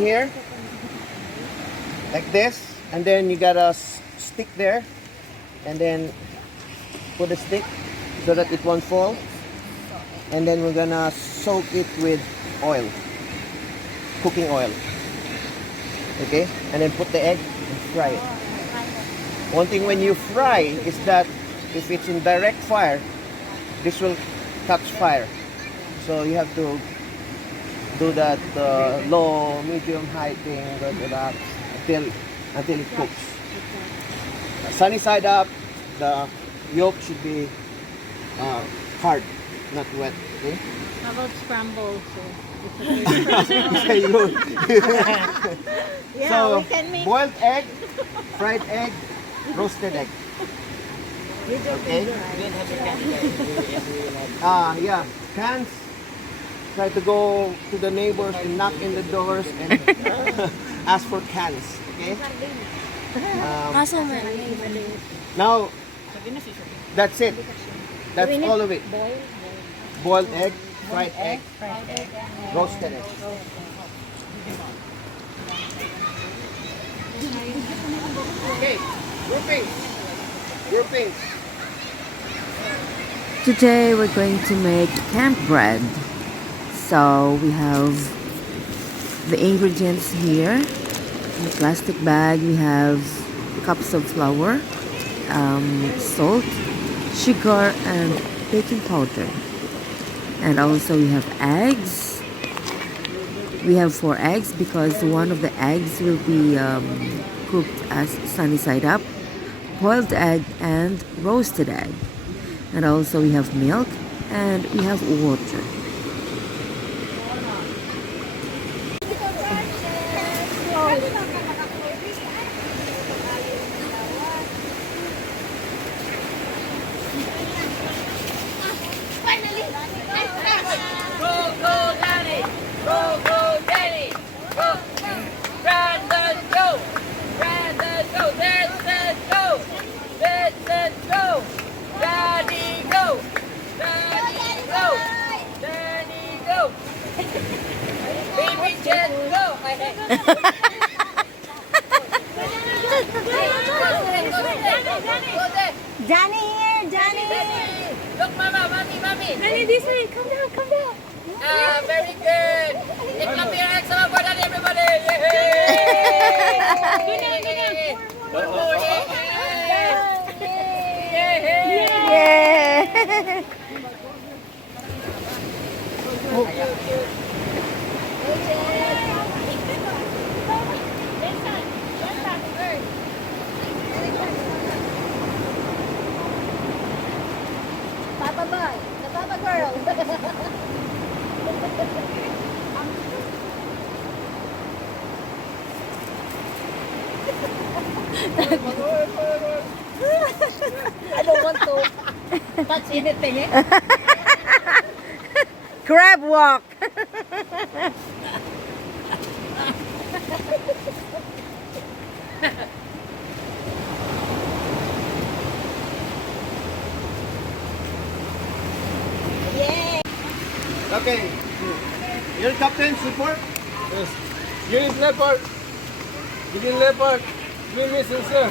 here, like this, and then you got a stick there, and then put a stick so that it won't fall. And then we're gonna soak it with oil, cooking oil. Okay, and then put the egg and fry it. One thing when you fry is that if it's in direct fire, this will catch fire. So you have to do that low, medium, high thing until it cooks. Sunny side up, the yolk should be hard, not wet. Okay? How about scramble? Yeah, so, we can make boiled egg, fried egg, roasted egg. Okay? Yeah, cans. Try to go to the neighbors and knock in the doors and ask for cans. Okay? Now, that's it. That's all of it. Boiled egg, fried egg, roasted egg. Okay, grouping. Today we're going to make camp bread. So we have the ingredients here. In a plastic bag we have cups of flour, salt, sugar and baking powder. And also we have eggs. We have 4 eggs because one of the eggs will be cooked as sunny side up, boiled egg and roasted egg. And also we have milk and we have water. Johnny here, Johnny. Look, Mama, Mommy. Johnny, this way. Come down. Very good. It can be an excellent for that, everybody. Papa boy, the Papa girl. I don't want to touch anything. Crab walk. Okay. Your captain's report? Yes. Unit leopard. Begin leopard. Green missing, sir.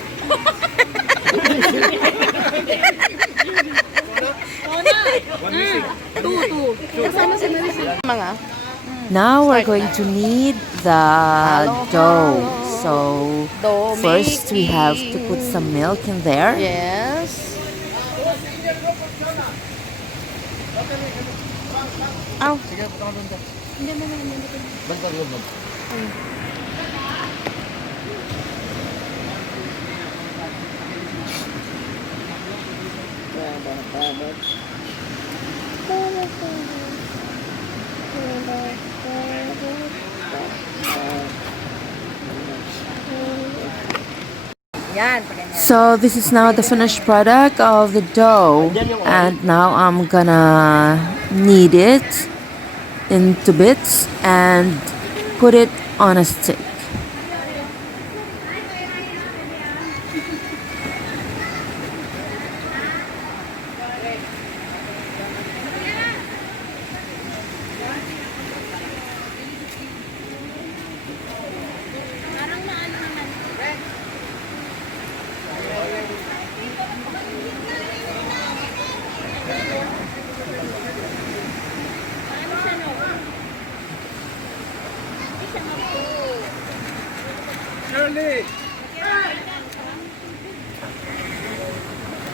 Now we're going to knead the dough. So first we have to put some milk in there. Yes. Ow. So this is now the finished product of the dough, and now I'm gonna knead it into bits and put it on a stick.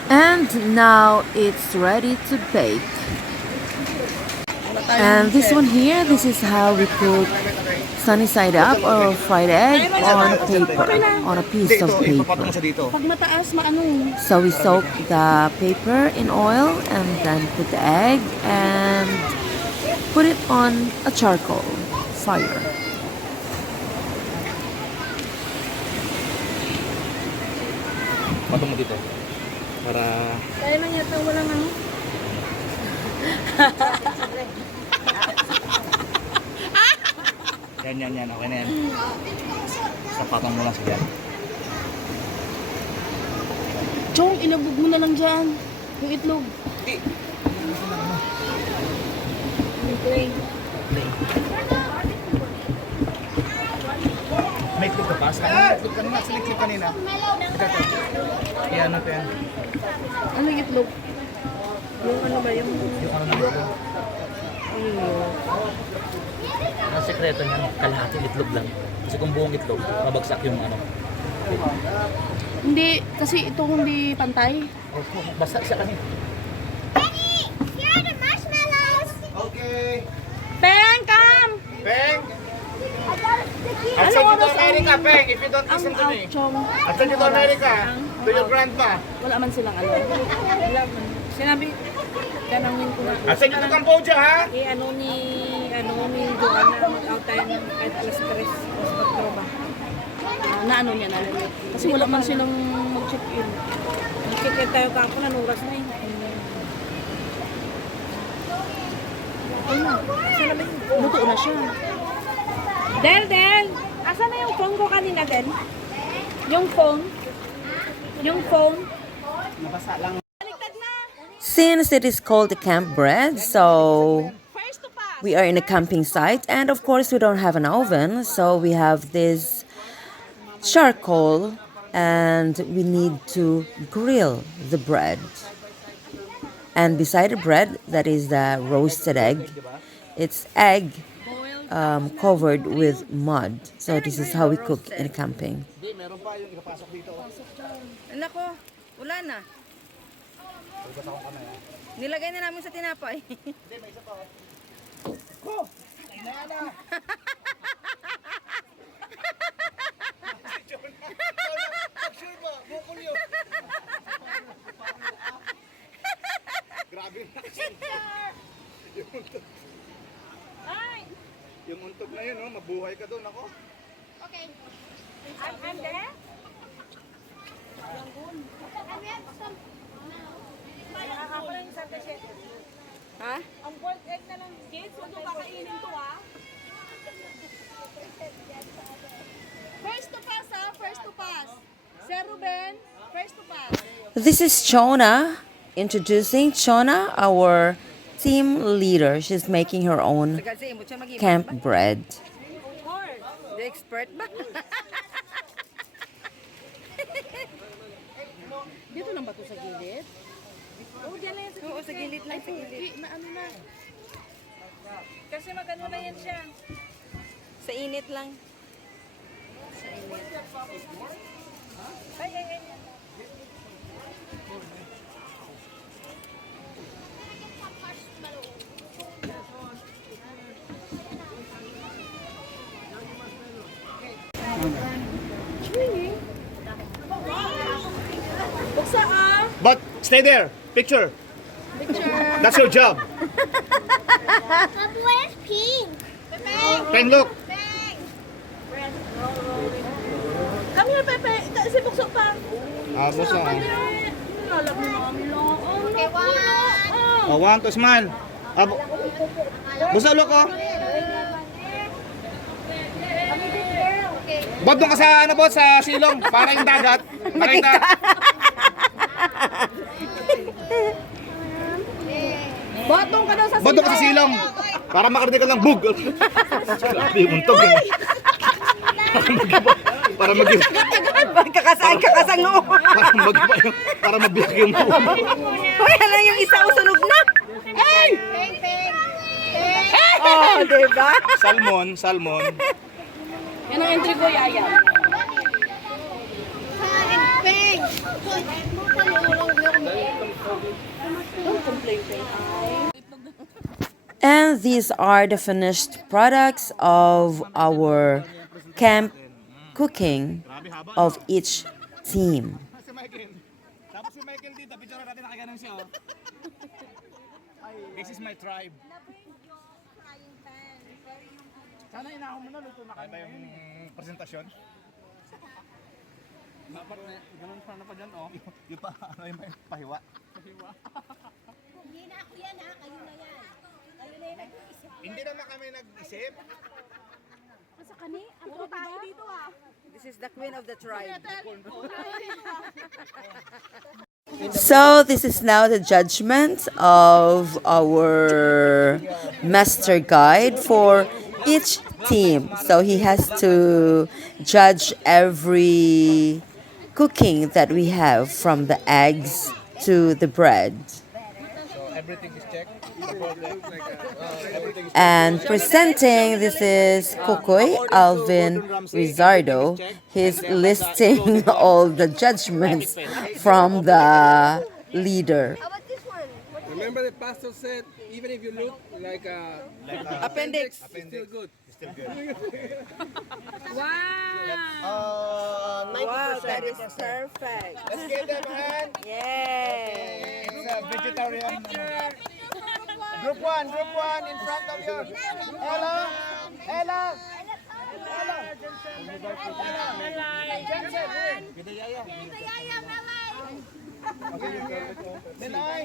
And now it's ready to bake. And this one here, this is how we cook sunny side up or fried egg on paper, on a piece of paper. Pag mataas, maano. So we soak the paper in oil and then put the egg and put it on a charcoal fire. Patong mo dito. Para... Kaya lang yata walang ano. Yan. Okay na yan. Sapatong mo lang siya. Chong, ilabog mo na lang dyan. Yung itlog. Okay. May itlog ka pa? May itlog kanina. Sila itlog kanina. Ito. Yan na ito yan. Ano yung itlog? Yung ano ba? Yung ano na ito. Ang sekreto niyan, kalahating itlog lang. Kasi kung buong itlog, mabagsak yung ano. Hindi, kasi ito hindi pantay. Basta siya kanina. Okay. Peng, come! Peng. I'll send you to America, Peng, if you don't Ang out, Chong. I'll send you to America, to your grandpa. Wala man silang alam. Wala man. Sinabi, tanongin ko na. I'll send you to Cambodia, ha? Ano ni Joanna, mag-out tayo ng kahit alas 3, alas 4 ba? Naano niya na. Kasi wala man silang mag-check-in. Mag-check-in tayo kapon, anong oras na yun? Ano na? Saan na ba yun? Luto na siya. Del! Asan na yung phone ko kanina, Del? Yung phone? Nabasa lang. Since it is called the camp bread, so we are in a camping site, and of course we don't have an oven, so we have this charcoal and we need to grill the bread. And beside the bread, that is the roasted egg. It's egg covered with mud. So this is how we cook in camping. Nako, wala na. Nilagay na namin sa tinapay. Grabe. Yung untog na yun, mabuhay ka doon ako. Okay. I'm there? Ako lang yung Santa Shete. Ha? Ang boiled egg na lang, kids. Huwag yung kakainin to, ha? First to pass, ha? First to pass. Sir Ruben, first to pass. This is Chona. Introducing Chona, our team leader. She's making her own Kasi mo siya mag-ibig camp ba? bread. The expert ba? Dito lang ba ito sa gilid? Oo, dyan na yan sa gilid. Oo, sa gilid lang, sa gilid. Na ano na. Kasi magano na yan siya. Sa init lang. Sa init. Ay. Buksa, ah! But stay there. Picture. That's your job. Where's Pink? Peng, look. Come here, Pepe. Kasi buksa pa. Busa. Nilalab mo kami lang. Okay, one. Oh, one to smile. Busa, look, oh. Bot doon ka sa, bot, sa silong. Para yung dagat. Para yung dagat. Botong ka daw sa Bot doon ka sa silong. Para makarinig ka ng bug. Grabe yung untog. Para mag-iba. Kakasang noo. Para mabiyak yung bug. Kaya na yung isa usunog na. Hey! Pink, pink. Oh, diba? Salmon. Yan ang entry ko, Yaya. And these are the finished products of our camp cooking of each team. Tapos si Michael dito, picture natin nakaganon siya. This is my tribe. Sana inahon mo na, luto na kayo. Ano ba yung presentasyon? Dapat na, ganun pa na pa dyan, oh. Yung pa, ano yung pahiwa? Pahiwa. Hindi na ako yan ha, kayo na yan. Kayo na yung nag-iisip. Hindi naman kami nag-isip. Sa kani, ang tayo dito ah. This is the queen of the tribe. So this is now the judgment of our master guide for each team. So he has to judge every cooking that we have, from the eggs to the bread. So everything is checked. And presenting, this is Kokoy Alvin Rizardo. He's listing all the judgments from the leader. How about this one? Remember the pastor said, even if you look like a Appendix. it's still good. Still good. Wow! 90%. Wow, that is perfect. Let's give them a hand. Yay! It's a vegetarian. Group one in front of you. Hello. Hello. Hello. Jensen. Bidayaya. Bidayaya, Malay. Delay.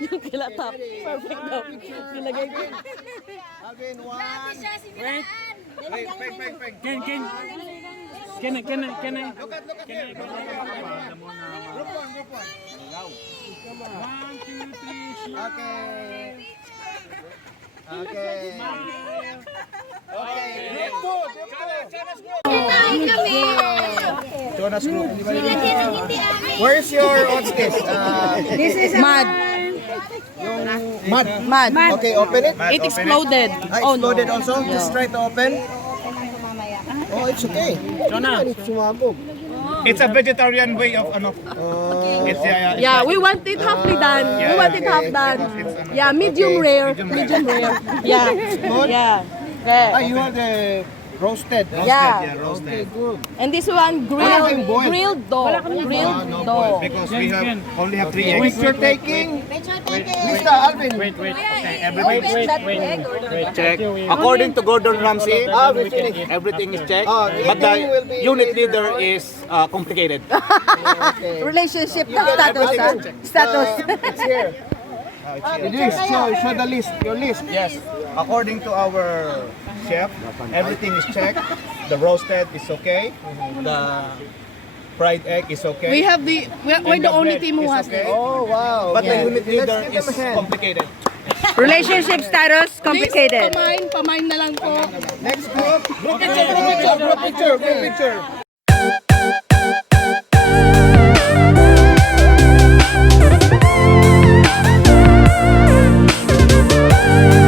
Yung kilatap. Perfect daw. Nilagay ko. Again, one. Siya, si Milaan. Peg. Can I? Look at. Group one. 1, 2, 3, Okay. Group two. Kami. Jonas Group. Hindi amin. Where's your, what's this? This is Mud. Mud. Mud. Okay, open it. It exploded. Exploded also. Just try to open. Oh, it's okay. It's sumabog. It's a vegetarian way of ano. It's Yeah, we want it halfly done. We want it half done. Yeah, medium rare. Medium rare. Yeah. Yeah. There. You are the roasted. Yeah. Roasted. Good. And this one, Wala kayong boiled. grilled dough. Grilled dough. because we have only have 3 eggs. Picture taking. Mr. Alvin. Okay, everything. Check. According to Gordon Ramsay, We finished. everything is checked. Oh, But eating will the be unit later. leader is complicated. relationship You got status, ha? everything. Status. It's here. It is. Show the list. Your list. Yes, according to our chef, everything is checked. The roasted is okay. The fried egg is okay. We have the, we're And the only bread team who is has okay. this. Oh, wow. But the unit leader Let's give is them a hand. complicated. Relationship status complicated. Please, pamain na lang po. Next group. Group picture.